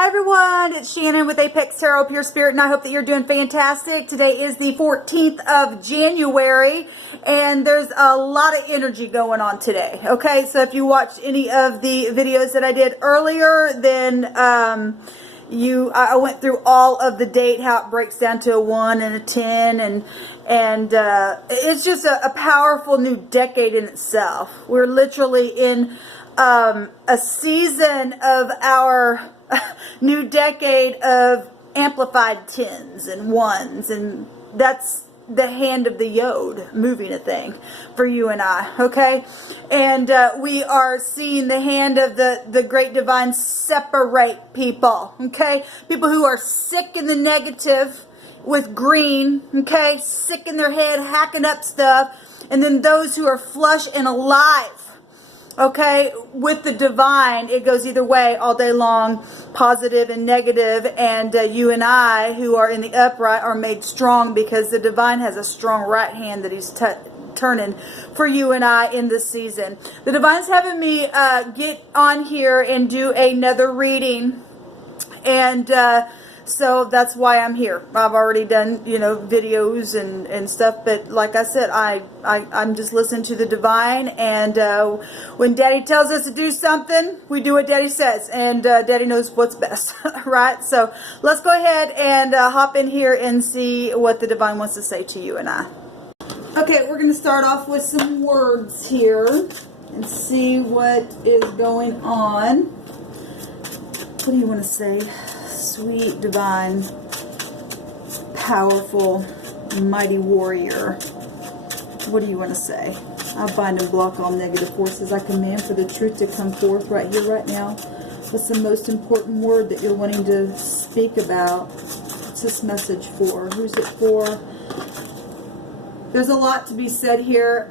Hi everyone, it's Shannon with ShAhH Pure Spirit, and I hope that you're doing fantastic. Today is the 14th of January, and there's a lot of energy going on today. Okay, so if you watched any of the videos that I did earlier, then I went through all of the date, how it breaks down to a 1 and a 10, and it's just a powerful new decade in itself. We're literally in a season of our new decade of amplified 10s and 1s, and that's the hand of the Yod moving a thing for you and I, okay? And we are seeing the hand of the great divine separate people, okay? People who are sick in the negative with green, okay? Sick in their head, hacking up stuff, and then those who are flush and alive, okay, with the divine. It goes either way all day long, positive and negative, and you and I who are in the upright are made strong because the divine has a strong right hand that he's turning for you and I in this season. The divine's having me get on here and do another reading, and so that's why I'm here. I've already done, videos and stuff, but like I said, I'm just listening to the divine, and when Daddy tells us to do something, we do what Daddy says, and Daddy knows what's best, right? So let's go ahead and hop in here and see what the divine wants to say to you and I. Okay, we're going to start off with some words here and see what is going on. What do you want to say? Sweet, divine, powerful, mighty warrior. What do you want to say? I bind and block all negative forces. I command for the truth to come forth right here, right now. What's the most important word that you're wanting to speak about? What's this message for? Who's it for? There's a lot to be said here.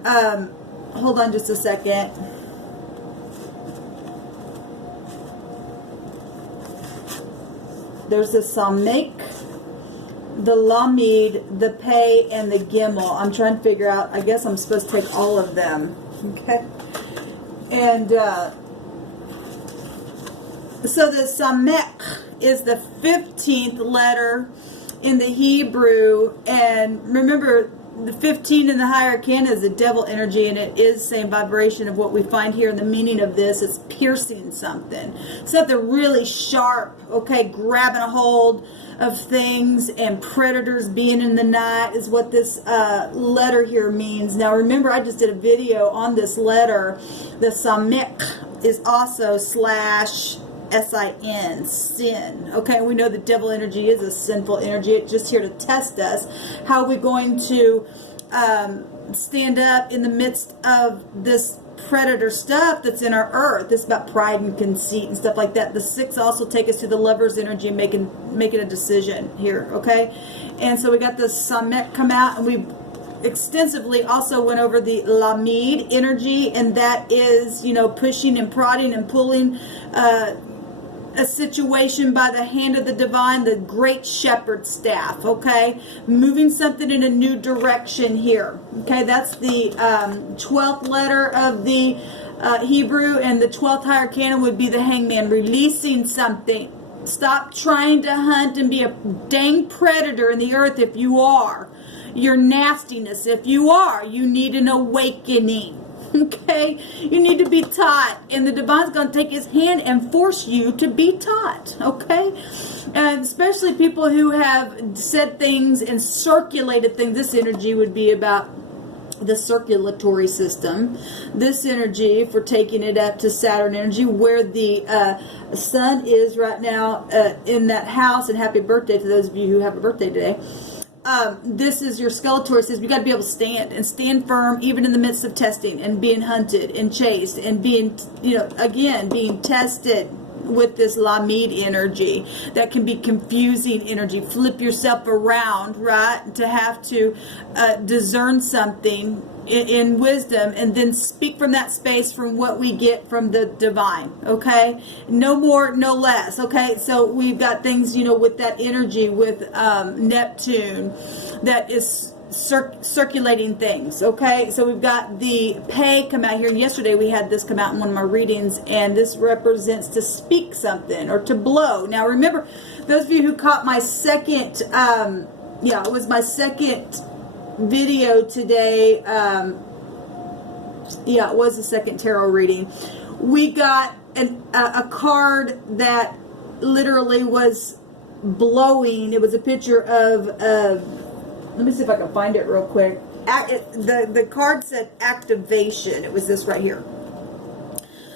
Hold on just a second. There's the Samek, the Lamid, the Pei, and the Gimel. I'm trying to figure out, I guess I'm supposed to take all of them. Okay. And so the Samek is the 15th letter in the Hebrew. And remember, the 15 in the higher arcana is the devil energy, and it is the same vibration of what we find here. And the meaning of this is piercing something really sharp, okay, grabbing a hold of things, and predators being in the night is what this letter here means. Now remember, I just did a video on this letter. The Samek is also /SIN, sin. Okay, we know the devil energy is a sinful energy. It's just here to test us. How are we going to stand up in the midst of this predator stuff that's in our earth? This is about pride and conceit and stuff like that. The 6 also take us to the lover's energy and making a decision here, okay? And so we got the Samek come out, and we extensively also went over the Lamid energy, and that is, pushing and prodding and pulling a situation by the hand of the divine, the great shepherd staff, okay? Moving something in a new direction here, okay? That's the 12th letter of the Hebrew, and the 12th higher canon would be the hangman, releasing something. Stop trying to hunt and be a dang predator in the earth if you are. Your nastiness, if you are, you need an awakening. Okay, you need to be taught, and the divine's going to take his hand and force you to be taught. Okay, and especially people who have said things and circulated things. This energy would be about the circulatory system. This energy for taking it up to Saturn energy, where the sun is right now in that house. And happy birthday to those of you who have a birthday today. This is your skeletor system. You got to be able to stand firm, even in the midst of testing and being hunted and chased and being, being tested with this Lamid energy that can be confusing energy. Flip yourself around, right? To have to discern something in wisdom, and then speak from that space from what we get from the divine, okay? No more, no less, okay? So we've got things, with that energy with Neptune that is circulating things. Okay, so we've got the pay come out here. Yesterday we had this come out in one of my readings, and this represents to speak something or to blow. Now remember, those of you who caught my second, yeah, it was my second video today. Yeah, it was the second tarot reading. We got a card that literally was blowing. It was a picture of, let me see if I can find it real quick. The card said activation. It was this right here.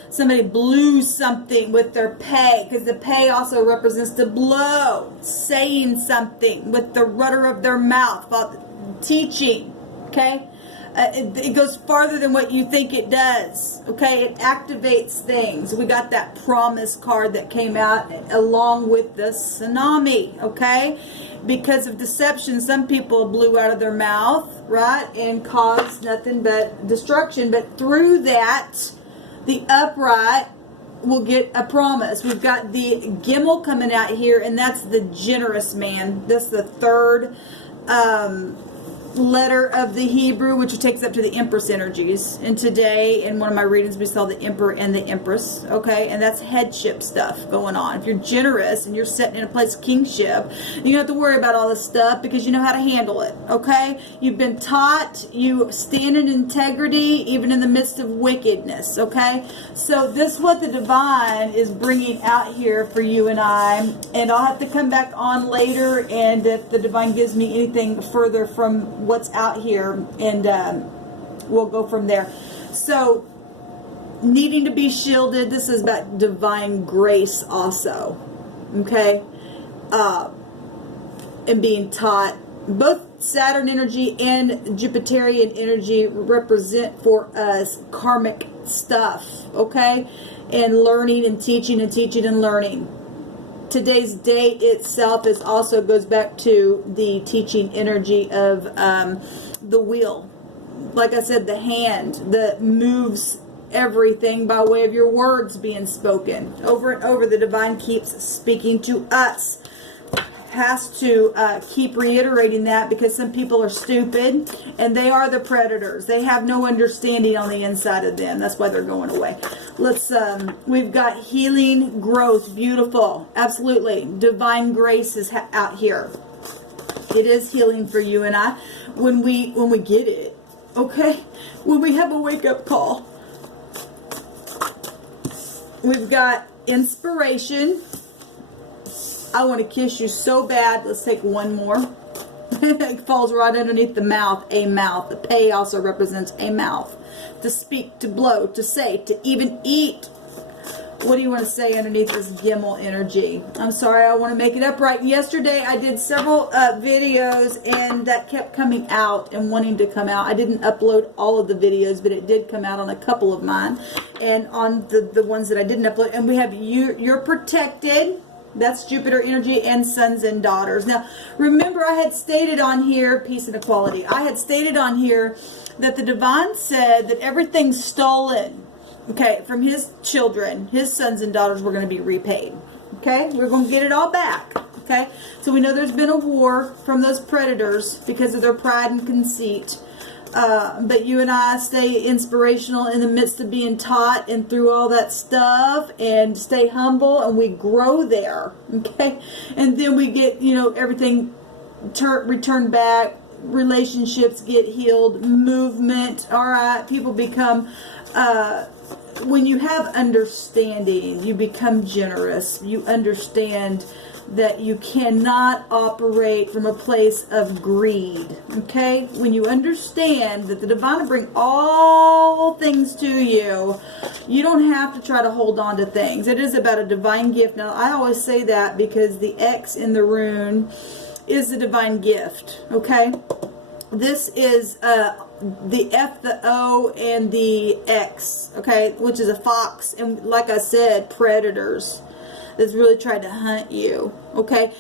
Somebody blew something with their pay, because the pay also represents to blow, saying something with the rudder of their mouth, about teaching, okay? It goes farther than what you think it does, okay? It activates things. We got that promise card that came out along with the tsunami, okay? Because of deception, some people blew out of their mouth, right? And caused nothing but destruction. But through that, the upright will get a promise. We've got the Gimel coming out here, and that's the generous man. That's the third letter of the Hebrew, which takes up to the Empress energies. And today in one of my readings we saw the Emperor and the Empress, okay? And that's headship stuff going on. If you're generous and you're sitting in a place of kingship, you don't have to worry about all this stuff because you know how to handle it, okay? You've been taught, you stand in integrity even in the midst of wickedness, okay? So this is what the divine is bringing out here for you and I, and I'll have to come back on later, and if the divine gives me anything further from what's out here, and we'll go from there. So needing to be shielded, this is about divine grace also, okay? And being taught. Both Saturn energy and Jupiterian energy represent for us karmic stuff, okay? And learning and teaching and learning. Today's date itself is also goes back to the teaching energy of the wheel. Like I said, the hand that moves everything by way of your words being spoken. Over and over, the divine keeps speaking to us. Has to keep reiterating that, because some people are stupid and they are the predators. They have no understanding on the inside of them. That's why they're going away. Let's we've got healing, growth, beautiful, absolutely. Divine grace is out here. It is healing for you and I when we get it, okay? When we have a wake-up call. We've got inspiration. I want to kiss you so bad. Let's take one more. It falls right underneath the mouth, a mouth. The pay also represents a mouth. To speak, to blow, to say, to even eat. What do you want to say underneath this Gimel energy? I'm sorry, I want to make it upright. Yesterday I did several videos, and that kept coming out and wanting to come out. I didn't upload all of the videos, but it did come out on a couple of mine. And on the ones that I didn't upload. And we have you're protected. That's Jupiter energy and sons and daughters. Now, remember I had stated on here, peace and equality. I had stated on here that the divine said that everything stolen, okay, from his children, his sons and daughters, were going to be repaid. Okay, we're going to get it all back. Okay, so we know there's been a war from those predators because of their pride and conceit. But you and I stay inspirational in the midst of being taught and through all that stuff, and stay humble, and we grow there, okay? And then we get, you know, everything returned back, relationships get healed, movement, all right? People become, when you have understanding, you become generous. You understand that you cannot operate from a place of greed, okay? When you understand that the divine will bring all things to you, you don't have to try to hold on to things. It is about a divine gift. Now, I always say that because the X in the rune is the divine gift, okay? This is the F, the O, and the X, okay, which is a fox, and like I said, predators that's really tried to hunt you, okay?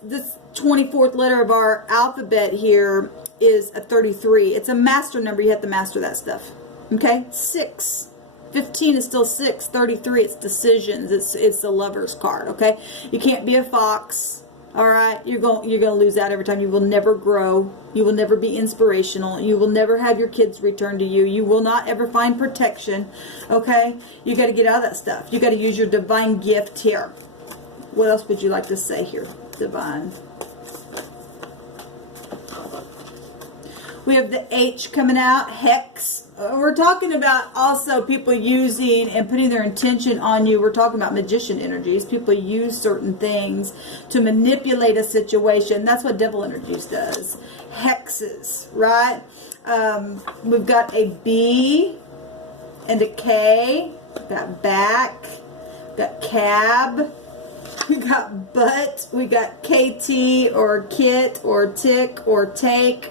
This 24th letter of our alphabet here is a 33. It's a master number. You have to master that stuff, okay? 6. 15 is still 6. 33, it's decisions. It's the lover's card, okay? You can't be a fox, All right, you're going to lose out every time. You will never grow. You will never be inspirational. You will never have your kids return to you. You will not ever find protection. Okay, you got to get out of that stuff. You got to use your divine gift here. What else would you like to say here, divine? We have the H coming out, hex. We're talking about also people using and putting their intention on you. We're talking about magician energies. People use certain things to manipulate a situation. That's what devil energies does. Hexes, right? We've got a B and a K. We've got back. We've got cab. We got butt. We got KT or kit or tick or take.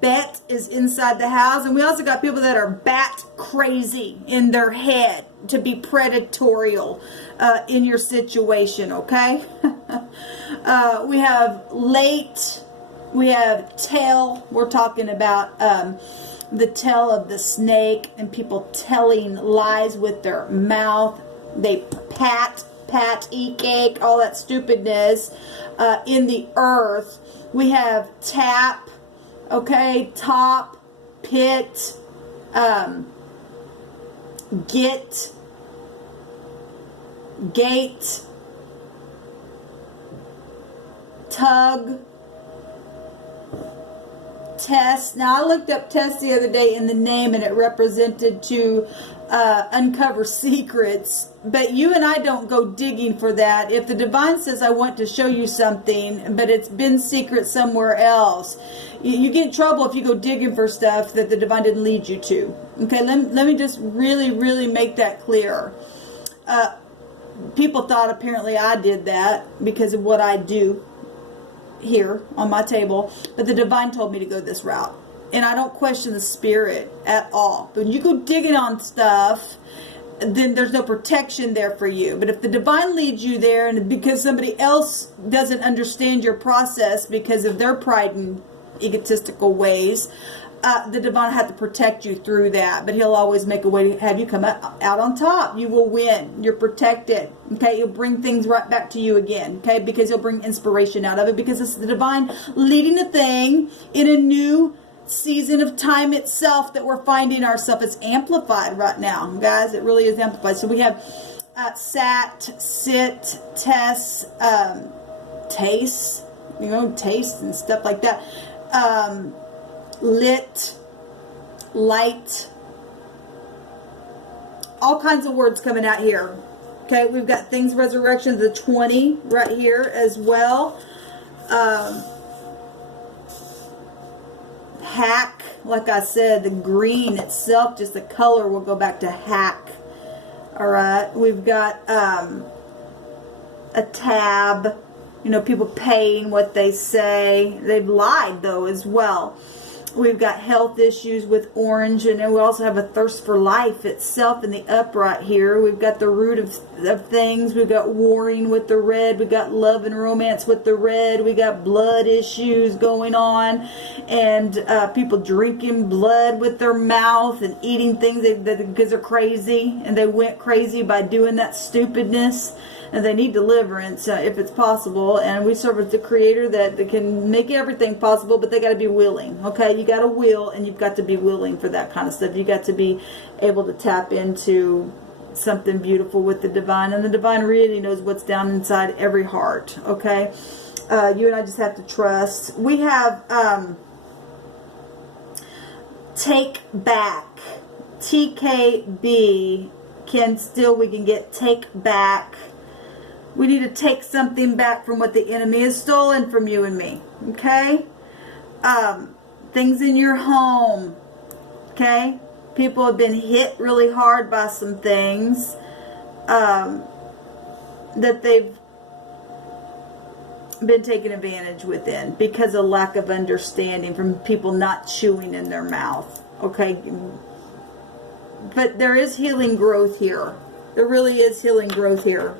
Bet is inside the house, and we also got people that are bat crazy in their head to be predatorial in your situation. Okay. We have late. We have tail. We're talking about the tail of the snake and people telling lies with their mouth. They pat, eat cake, all that stupidness in the earth. We have tap. Okay, top, pit, get, gate, tug, test. Now, I looked up test the other day in the name, and it represented to uncover secrets. But you and I don't go digging for that. If the divine says, I want to show you something, but it's been secret somewhere else, you get in trouble if you go digging for stuff that the divine didn't lead you to. Okay, let me just really make that clear. People thought apparently I did that because of what I do here on my table, but the divine told me to go this route. And I don't question the spirit at all. But when you go digging on stuff, then there's no protection there for you. But if the divine leads you there, and because somebody else doesn't understand your process because of their pride and egotistical ways, the divine had to protect you through that. But he'll always make a way to have you come out on top. You will win. You're protected. Okay, he'll bring things right back to you again. Okay, because he'll bring inspiration out of it, because it's the divine leading a thing in a new season of time itself that we're finding ourselves. It's amplified right now, guys. It really is amplified. So we have sat, sit, test, taste, taste and stuff like that. Lit, light, all kinds of words coming out here. Okay, we've got things resurrection, the 20 right here as well. Hack, like I said, the green itself, just the color will go back to hack. All right, we've got a tab, people paying what they say. They've lied though as well. We've got health issues with orange, and then we also have a thirst for life itself in the upright here. We've got the root of things. We've got warring with the red. We've got love and romance with the red. We got blood issues going on, and people drinking blood with their mouth and eating things because they're crazy, and they went crazy by doing that stupidness. And they need deliverance if it's possible. And we serve the creator that can make everything possible, but they got to be willing. Okay, you got to will, and you've got to be willing for that kind of stuff. You got to be able to tap into something beautiful with the divine, and the divine really knows what's down inside every heart. Okay, you and I just have to trust. We have take back, TKB. We can get take back. We need to take something back from what the enemy has stolen from you and me. Okay? Things in your home. Okay? People have been hit really hard by some things that they've been taken advantage within because of lack of understanding from people not chewing in their mouth. Okay? But there is healing growth here. There really is healing growth here.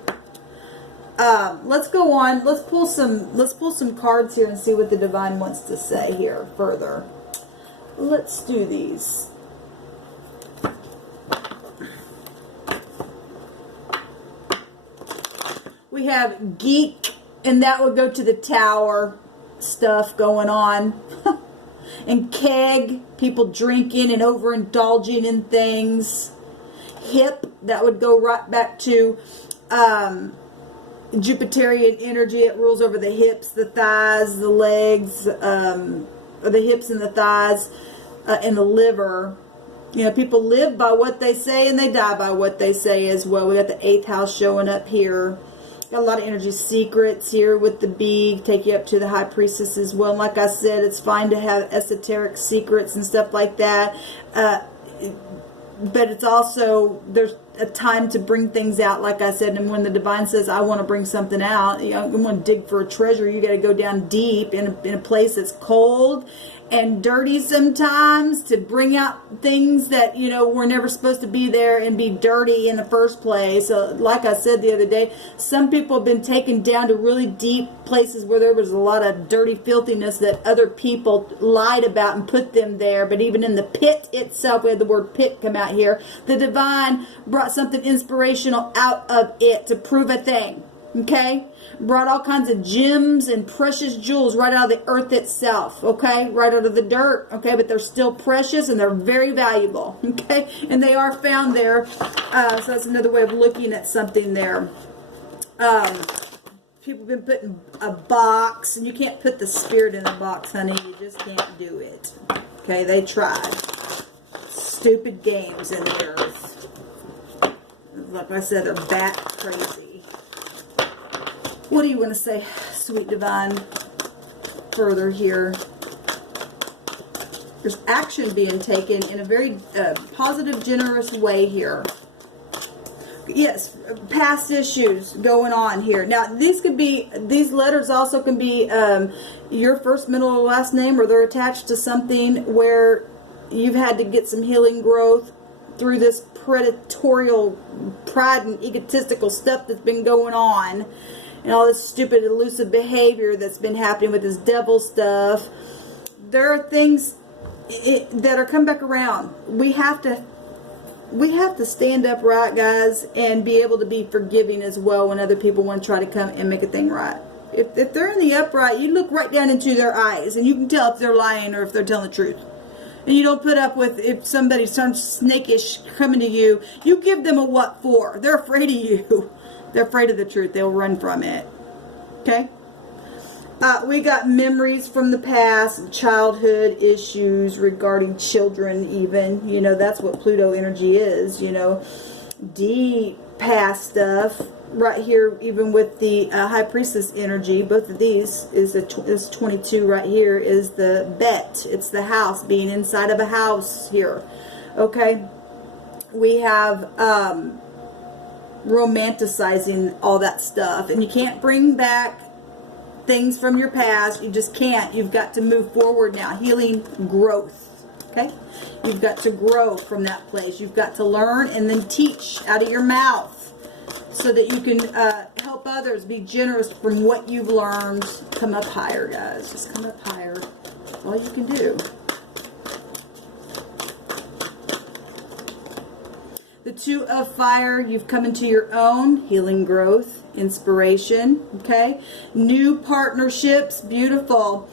Let's go on. Let's pull some cards here and see what the divine wants to say here further. Let's do these. We have geek And that would go to the tower stuff going on. And keg, people drinking and overindulging in things. Hip, that would go right back to Jupiterian energy. It rules over the hips, the thighs, the legs, or the hips and the thighs, and the liver. You know, people live by what they say and they die by what they say as well. We got the 8th house showing up here. Got a lot of energy secrets here with the bee, take you up to the high priestess as well. And like I said, it's fine to have esoteric secrets and stuff like that. But it's also, there's a time to bring things out, like I said. And when the divine says, I want to bring something out, you know, I want to dig for a treasure, you got to go down deep in a place that's cold and dirty sometimes to bring out things that, you know, were never supposed to be there and be dirty in the first place. Like I said the other day, some people have been taken down to really deep places where there was a lot of dirty filthiness that other people lied about and put them there. But even in the pit itself, we had the word pit come out here, the divine brought something inspirational out of it to prove a thing. Okay? Brought all kinds of gems and precious jewels right out of the earth itself. Okay? Right out of the dirt. Okay? But they're still precious and they're very valuable. Okay? And they are found there. So that's another way of looking at something there. People have been put in a box. And you can't put the spirit in the box, honey. You just can't do it. Okay? They tried. Stupid games in the earth. Like I said, they're bat crazy. What do you want to say, sweet divine, further here? There's action being taken in a very positive, generous way here. Yes, past issues going on here. Now, these letters also can be your first, middle, or last name, or they're attached to something where you've had to get some healing growth through this predatorial, pride and egotistical stuff that's been going on. And all this stupid, elusive behavior that's been happening with this devil stuff. There are things that are come back around. We have to stand up right, guys, and be able to be forgiving as well when other people want to try to come and make a thing right. If they're in the upright, you look right down into their eyes, and you can tell if they're lying or if they're telling the truth. And you don't put up with if somebody's some snakish coming to you. You give them a what for. They're afraid of you. They're afraid of the truth. They'll run from it. Okay? We got memories from the past, childhood issues regarding children even. You know, that's what Pluto energy is, you know. Deep past stuff. Right here, even with the High Priestess energy, both of these is 22 right here is the bet. It's the house, being inside of a house here. Okay? We have romanticizing all that stuff, and you can't bring back things from your past. You just can't. You've got to move forward now. Healing, growth. Okay? You've got to grow from that place. You've got to learn and then teach out of your mouth so that you can help others. Be generous from what you've learned. Come up higher, guys. Just come up higher. That's all you can do. The 2 of fire, you've come into your own healing, growth, inspiration, okay? New partnerships, beautiful,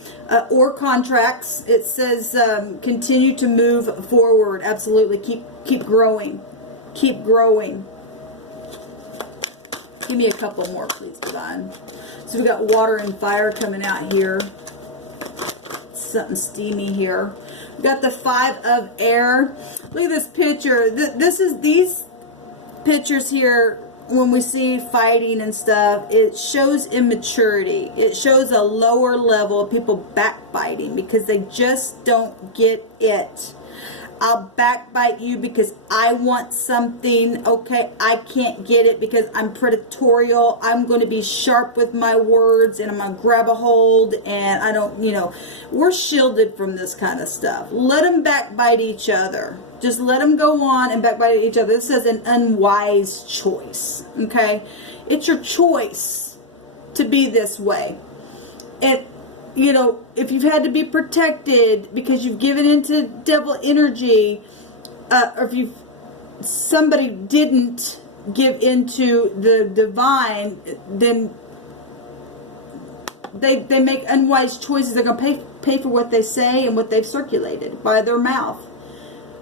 or contracts. It says continue to move forward. Absolutely, keep growing, keep growing. Give me a couple more, please, divine. So we got water and fire coming out here. Something steamy here. We got the 5 of air. Look at this picture. These pictures here, when we see fighting and stuff, it shows immaturity. It shows a lower level of people backbiting because they just don't get it. I'll backbite you because I want something. Okay, I can't get it because I'm predatorial. I'm going to be sharp with my words and I'm going to grab a hold, and I don't, you know, we're shielded from this kind of stuff. Let them backbite each other. Just let them go on and backbite each other. This is an unwise choice. Okay, it's your choice to be this way. And you know, if you've had to be protected because you've given into devil energy, or if somebody didn't give into the divine, then they make unwise choices. They're going to pay for what they say and what they've circulated by their mouth.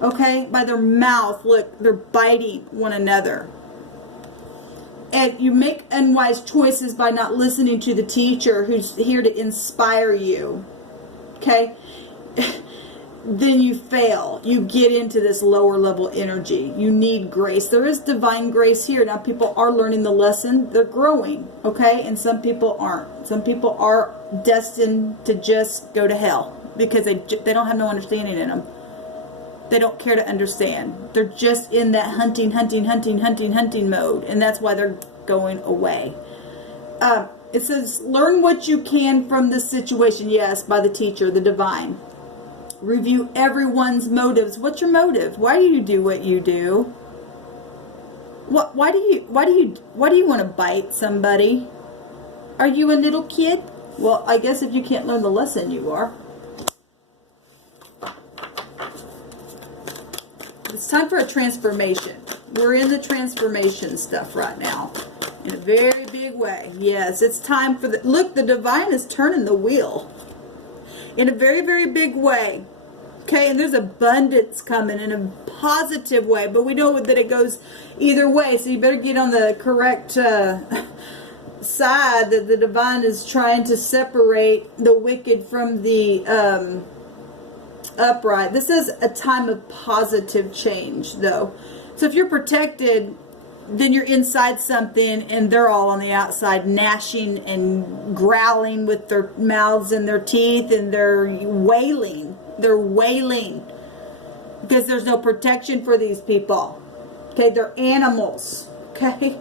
Okay? By their mouth. Look, they're biting one another. And you make unwise choices by not listening to the teacher who's here to inspire you. Okay? Then you fail. You get into this lower level energy. You need grace. There is divine grace here. Now, people are learning the lesson. They're growing, okay? And some people aren't. Some people are destined to just go to hell because they don't have no understanding in them. They don't care to understand. They're just in that hunting mode, and that's why they're going away. It says, learn what you can from this situation. Yes, by the teacher, the divine. Review everyone's motives. What's your motive? Why do you do what you do? Why do you want to bite somebody? Are you a little kid? Well, I guess if you can't learn the lesson, you are. It's time for a transformation. We're in the transformation stuff right now in a very big way. Yes, it's time for look, the divine is turning the wheel in a very, very big way. Okay, and there's abundance coming in a positive way, but we know that it goes either way, so you better get on the correct side, that the divine is trying to separate the wicked from the upright. This is a time of positive change, though. So if you're protected, then you're inside something and they're all on the outside gnashing and growling with their mouths and their teeth, and they're wailing. They're wailing because there's no protection for these people. Okay, they're animals. Okay,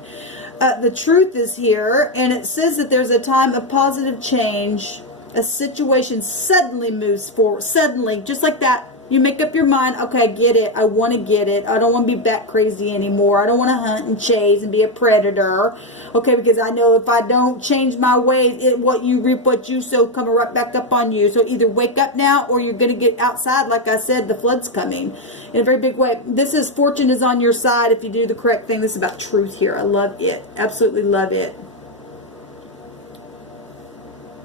the truth is here, and it says that there's a time of positive change. A situation suddenly moves forward. Suddenly, just like that. You make up your mind, okay, I get it. I want to get it. I don't want to be bat crazy anymore. I don't want to hunt and chase and be a predator. Okay, because I know if I don't change my ways, what you reap, what you sow, coming right back up on you. So either wake up now or you're going to get outside. Like I said, the flood's coming in a very big way. This is fortune is on your side if you do the correct thing. This is about truth here. I love it. Absolutely love it.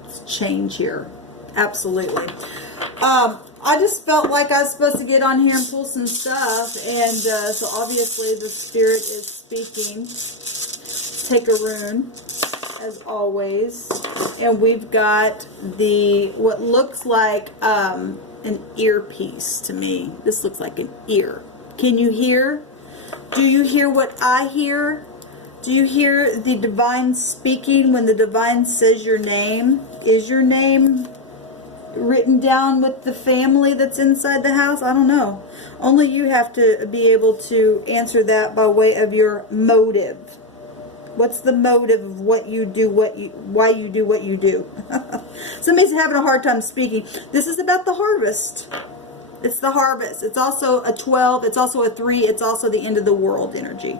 It's change here. Absolutely. I just felt like I was supposed to get on here and pull some stuff, and so obviously the Spirit is speaking. Take a rune, as always, and we've got what looks like an earpiece to me. This looks like an ear. Can you hear? Do you hear what I hear? Do you hear the divine speaking when the divine says your name? Is your name written down with the family that's inside the house? I don't know. Only you have to be able to answer that by way of your motive. What's the motive of what you do, why you do what you do? Somebody's having a hard time speaking. This is about the harvest. It's the harvest. It's also a 12. It's also a 3. It's also the end of the world energy.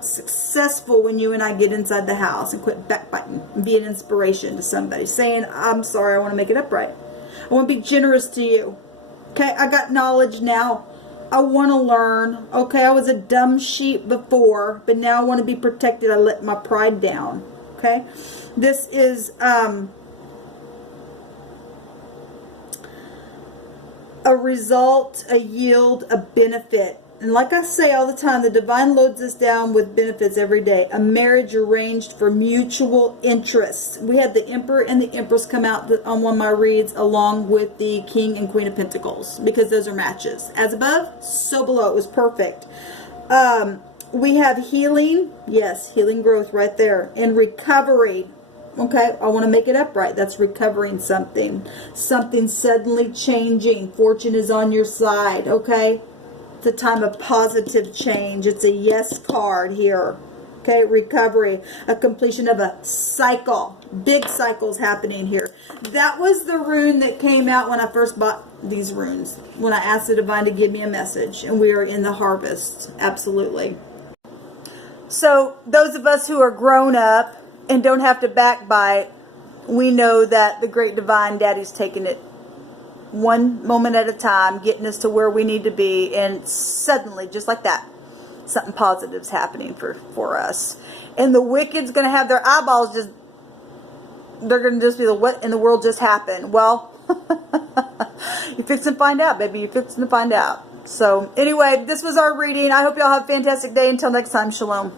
Successful when you and I get inside the house and quit backbiting and be an inspiration to somebody, saying, I'm sorry, I want to make it upright. I want to be generous to you. Okay, I got knowledge now. I want to learn. Okay, I was a dumb sheep before, but now I want to be protected. I let my pride down. Okay, this is a result, a yield, a benefit. And like I say all the time, the divine loads us down with benefits every day. A marriage arranged for mutual interests. We had the Emperor and the Empress come out on one of my reads along with the King and Queen of Pentacles, because those are matches. As above, so below. It was perfect. We have healing. Yes, healing growth right there. And recovery. Okay, I want to make it upright. That's recovering something. Something suddenly changing. Fortune is on your side. Okay. It's a time of positive change. It's a yes card here. Okay, recovery, a completion of a cycle. Big cycles happening here. That was the rune that came out when I first bought these runes, when I asked the divine to give me a message, and we are in the harvest. Absolutely. So those of us who are grown up and don't have to backbite, we know that the great divine daddy's taking it one moment at a time, getting us to where we need to be, and suddenly, just like that, something positive's happening for us. And the wicked's going to have their eyeballs just they're going to just be the what in the world just happened. Well, you fix and find out, baby. You fix and find out. So anyway, this was our reading. I hope y'all have a fantastic day. Until next time, shalom.